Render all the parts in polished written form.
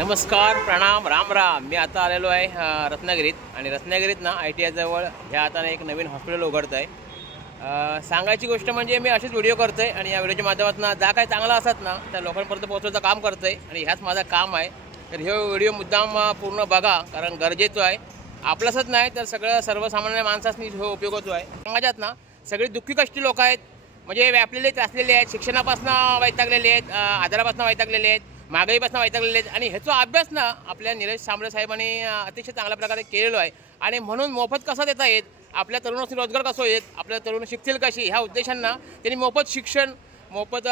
नमस्कार, प्रणाम, राम राम. मी आता आलेलो आहे रत्नागिरीत आणि रत्नागिरीत ना ITI जवळ ह्या आता एक नवीन हॉस्पिटल उघडतं आहे. सांगायची गोष्ट म्हणजे मी असेच व्हिडिओ करतो आहे आणि या व्हिडिओच्या माध्यमातून जा काय चांगला असतात ना त्या लोकांपर्यंत पोहोचवायचं काम करतो आहे आणि ह्याच माझं काम आहे. तर हे व्हिडिओ मुद्दाम पूर्ण बघा, कारण गरजेचं आहे. आपलंच नाही तर सर्वसामान्य माणसांनी हे उपयोग होतो आहे. समाजात ना सगळी दुःखी कष्टी लोक आहेत, म्हणजे व्यापलेले त्रासलेले आहेत, शिक्षणापासून वैतागलेले आहेत, आजारापासून वैतागलेले आहेत, महागाईपासून वैतागलेले आहेत. आणि ह्याचा अभ्यास ना आपल्या निलेश सांबळे साहेबांनी अतिशय चांगल्या प्रकारे केलेलो आहे. आणि म्हणून मोफत कसा देता येत, आपल्या तरुणांनी रोजगार कसं येत, आपल्या तरुण शिकतील कशी, ह्या उद्देशांना त्यांनी मोफत शिक्षण, मोफत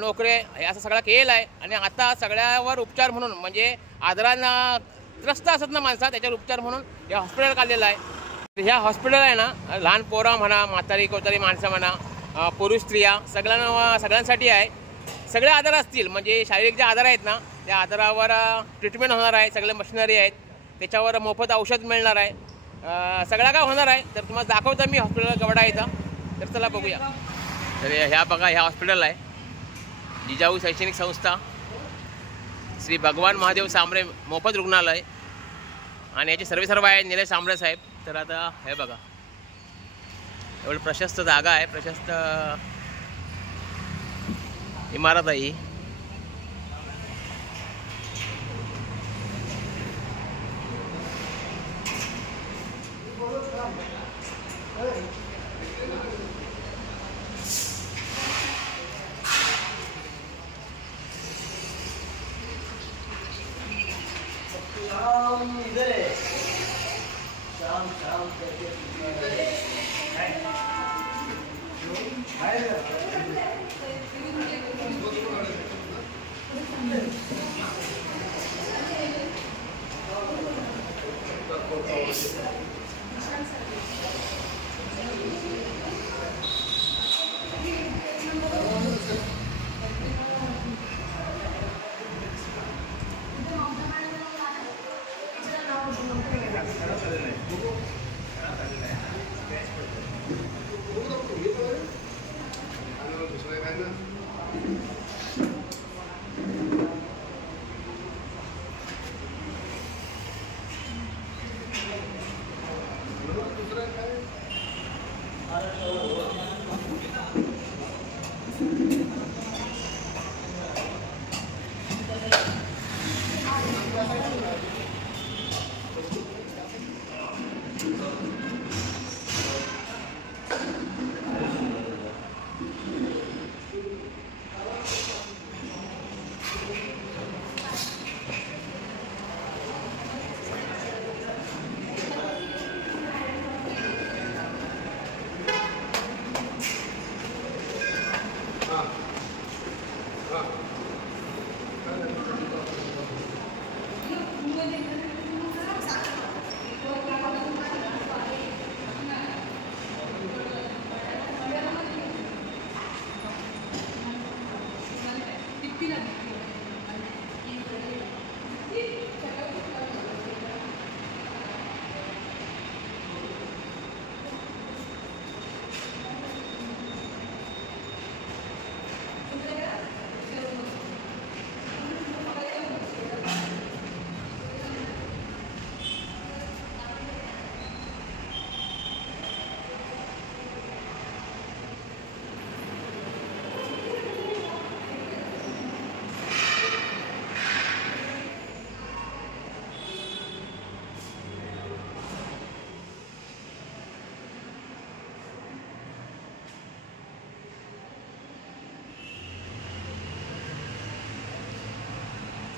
नोकऱ्या हे असं सगळं केलेलं आहे. आणि आता सगळ्यावर उपचार म्हणून, म्हणजे आजारांना त्रस्त असत ना माणसा, त्याच्यावर उपचार म्हणून या हॉस्पिटल काढलेलं आहे. ह्या हॉस्पिटल आहे ना लहान पोरा म्हणा, म्हातारी कोतारी माणसं म्हणा, पुरुष स्त्रिया सगळ्यांसाठी आहे. सगळे आजार असतील, म्हणजे शारीरिक जे आजार आहेत ना त्या आजारावर ट्रीटमेंट होणार आहे. सगळे मशिनरी आहेत, त्याच्यावर मोफत औषध मिळणार आहे. सगळं काय होणार आहे. तर तुम्हाला दाखवतो मी हॉस्पिटल गवडा इथं. तर चला बघूया. तर ह्या बघा, ह्या हॉस्पिटल आहे जिजाऊ शैक्षणिक संस्था, श्री भगवान महादेव सांबरे मोफत रुग्णालय आणि याचे सर्व आहे निलेश सांबळे साहेब. तर आता हे बघा, एवढं प्रशस्त जागा आहे, प्रशस्त इमारत आहे.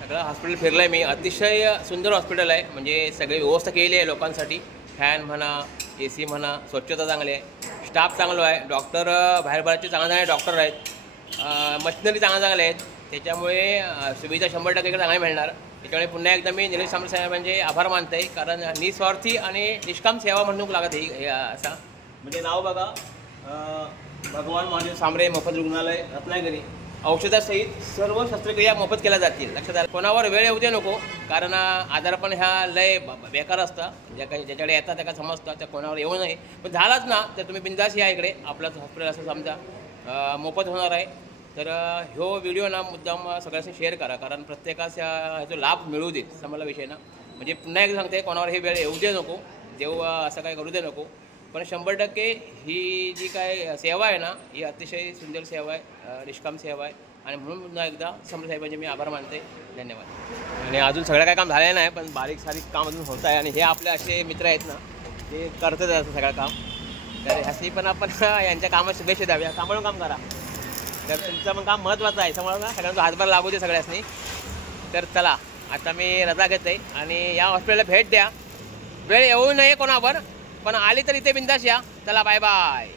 सगळं हॉस्पिटल फिरलं आहे मी. अतिशय सुंदर हॉस्पिटल आहे, म्हणजे सगळी व्यवस्था केलेली आहे लोकांसाठी. फॅन म्हणा, AC म्हणा, स्वच्छता चांगली आहे, स्टाफ चांगला आहे, डॉक्टर बाहेरचे चांगले डॉक्टर आहेत, मशिनरी चांगल्या आहेत. त्याच्यामुळे सुविधा 100% चांगली मिळणार. त्याच्यामुळे पुन्हा एकदा मी निलेश सांबळे साहेबांचे आभार मानतो आहे, कारण निस्वार्थी आणि निष्काम सेवा म्हणून लागत हे असा. म्हणजे नाव बघा, भगवान महादेव सांबरे मोफत रुग्णालय रत्नागिरी. औषधासहित सर्व शस्त्रक्रिया मोफत केल्या जातील. लक्षात आलं. कोणावर वेळ येऊ दे नको, कारण आजार पण ह्या लय बेकार असतात. ज्याच्याकडे येतात त्याला समजतं, त्या कोणावर येऊ नये. पण झालाच ना तर तुम्ही बिंदास या इकडे. आपलं हॉस्पिटल असं समजा मोफत होणार आहे. तर ह्यो व्हिडिओ ना मुद्दाम सगळ्यांनी शेअर करा, कारण प्रत्येकाचा ह्याचा लाभ मिळू दे समजला विषय ना. म्हणजे पुन्हा एकदा सांगते, कोणावर हे वेळ येऊ दे नको, देव असं काय करू दे नको. पण 100% ही जी काय सेवा आहे ना, ही अतिशय सुंदर सेवा आहे, निष्काम सेवा आहे. आणि म्हणून पुन्हा एकदा समजा साहेबांचे मी आभार मानते. धन्यवाद. आणि अजून सगळं काय काम झालेलं नाही, पण बारीक सारीक काम अजून होत आहे. आणि हे आपले असे मित्र आहेत ना, ते करतात असं सगळं काम. तर ह्याची पण आपण यांच्या कामात शुभेच्छा द्याव्या, सांभाळून काम करा. तर तुमचं पण काम महत्त्वाचं आहे, समजा ना, सगळ्यांचा हातभार लागू दे सगळ्यांनी. तर चला आता मी रजा घेते आणि या हॉस्पिटलला भेट द्या. वेळ येऊ नये कोणावर, पण आली तर इथे बिंदास या. चला बाय बाय.